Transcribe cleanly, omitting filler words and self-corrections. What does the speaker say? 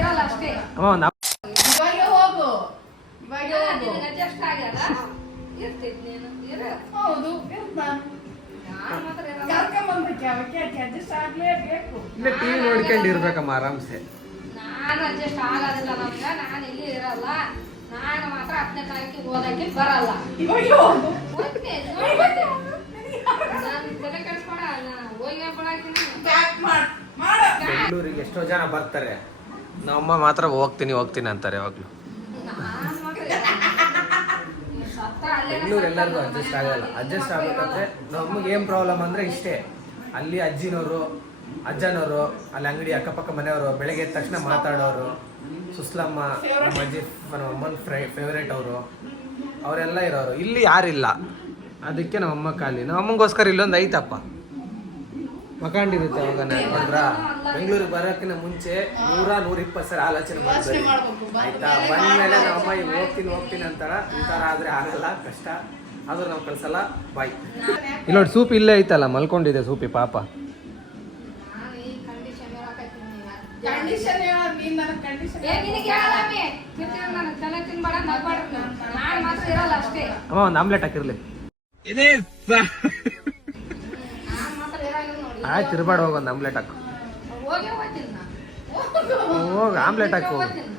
ಇರಲ್ಲ ಅಷ್ಟೇ. ಇವಾಗ ಹೋಗು, ಇವಾಗ ಹೋಗು. ಅಡ್ಜಸ್ಟ್ ಆಗ್ಯಲ್ಲ ಇರ್ತಿದ್ ನೀನು ಇರು. ಹೌದು ಇರ್ತಾ ನಾನು ಮಾತ್ರ ಇರಲ್ಲ. ಕರ್ಕೊಂಬಂದಕ್ಕೆ ಅವಕ್ಕೆ ಅಡ್ಜಸ್ಟ್ ಆಗ್ಲೇಬೇಕು. ಇಲ್ಲ ಟಿವಿ ನೋಡ್ಕೊಂಡು ಇರ್ಬೇಕಮ್ಮ ಆರಾಮ್ಸೆ. ನಾನು ಅಡ್ಜಸ್ಟ್ ಆಗೋದಿಲ್ಲ ನಮ್ಗೆ. ನಾನು ಇಲ್ಲಿ ಇರಲ್ಲ. ನಾನು ಮಾತ್ರ 10ನೇ ತಾರೀಕಿಗೆ ಓದಕ್ಕೆ ಬರಲ್ಲ. ಇವಾಗ ಹೋಗು. ನಾನು ತಲೆ ಕೆಡಿಸ್ಕೊಳಲ್ಲ. ಹೋಗಿ ಕೊಡಾಕಿನಿ. ಪ್ಯಾಕ್ ಮಾಡ ಬೆಂಗಳೂರಿಗೆ ಎಷ್ಟೋ ಜನ ಬರ್ತಾರೆ, ನಮ್ಮಮ್ಮ ಮಾತ್ರ ಹೋಗ್ತೀನಿ ಅಂತಾರೆ ಯಾವಾಗ್ಲೂ. ನಾನು ಮಾತ್ರ ಸತ್ತ ಅಲ್ಲೇ ಬೆಂಗಳೂರು ಎಲ್ಲರಿಗೂ ಅಡ್ಜಸ್ಟ್ ಆಗಲ್ಲ. ಅಡ್ಜಸ್ಟ್ ಆಗ್ಬೇಕಂದ್ರೆ ನಮಗೆ ಏನ್ ಪ್ರಾಬ್ಲಮ್ ಅಂದ್ರೆ ಇಷ್ಟೇ, ಅಲ್ಲಿ ಅಜ್ಜಿನವರು ಅಜ್ಜನವರು, ಅಲ್ಲಿ ಅಂಗಡಿ ಅಕ್ಕಪಕ್ಕ ಮನೆಯವರು, ಬೆಳಗ್ಗೆ ಎದ್ದ ತಕ್ಷಣ ಮಾತಾಡೋರು, ಸುಸ್ಲಮ್ಮ ನಮ್ಮ ಅಜ್ಜಿ ನಮ್ಮ ಅಮ್ಮನ ಫೇವ್ರೇಟ್ ಅವರು, ಅವರೆಲ್ಲ ಇರೋರು. ಇಲ್ಲಿ ಯಾರಿಲ್ಲ, ಅದಕ್ಕೆ ನಮ್ಮಮ್ಮ ಖಾಲಿ. ನಮ್ಮಮ್ಮಗೋಸ್ಕರ ಇಲ್ಲೊಂದು ಐತಪ್ಪ ಮಕಾಂಡಿರುತ್ತೆ. ಅವಾಗ ನೋಡ್ರ ಬೆಂಗಳೂರಿಗೆ ಬರೋಕ್ಕಿಂತ ಮುಂಚೆ 100-120 ಸಲ ಆಲೋಚನೆ ಮಾಡ್ಬೇಕು ಆಯ್ತಾ. ಬಂದ್ಮೇಲೆ ನಮ್ಮಮ್ಮ ಈಗ ಹೋಗ್ತೀನಿ ಅಂತಾರ. ಈ ಥರ ಆದ್ರೆ ಆಗಲ್ಲ, ಕಷ್ಟ. ಆದ್ರೂ ನಾವು ಕಳ್ಸಲ್ಲ. ಬಾಯ್. ಇಲ್ಲ ನೋಡಿ ಸೂಪ್ ಇಲ್ಲೇ ಐತಲ್ಲ, ಮಲ್ಕೊಂಡಿದೆ ಸೂಪಿ ಪಾಪ. ನಾನು ಈ ಕಂಡೀಷನ್ ಹೇಳಕತ್ತೀನಿ. ಕಂಡೀಷನ್ ನೀನ್ ನನಗೆ ಕಂಡೀಷನ್ ನಿನಗೆ ಹೇಳಲ್ಲ ಅಮ್ಮಿ. ತಿಂತೀನಿ ನಾನು, ತಲೆ ತಿನ್ಬೇಡ, ನಗ್ಬಾರ್ದು. ನಾನು ಮಾತ್ರ ಇರಲ್ಲ ಅಷ್ಟೇ. ಅಮ್ಮ ಒಂದು ಆಮ್ಲೆಟ್ ಹಾಕಿರ್ಲಿ. ನಾನು ಮಾತ್ರ ಇರಾಗಿಲ್ಲ ನೋಡಿ. ಆಯ್ತು ಇರ್ಬಾರ್ದು, ಹೋಗಿ ಒಂದು ಆಮ್ಲೆಟ್ ಹಾಕು. ಹೋಗಿ ಹೋಗ್ತೀನಿ ನಾನು. ಹೋಗಿ ಆಮ್ಲೆಟ್ ಹಾಕು. ಹೋಗ್ತೀನಿ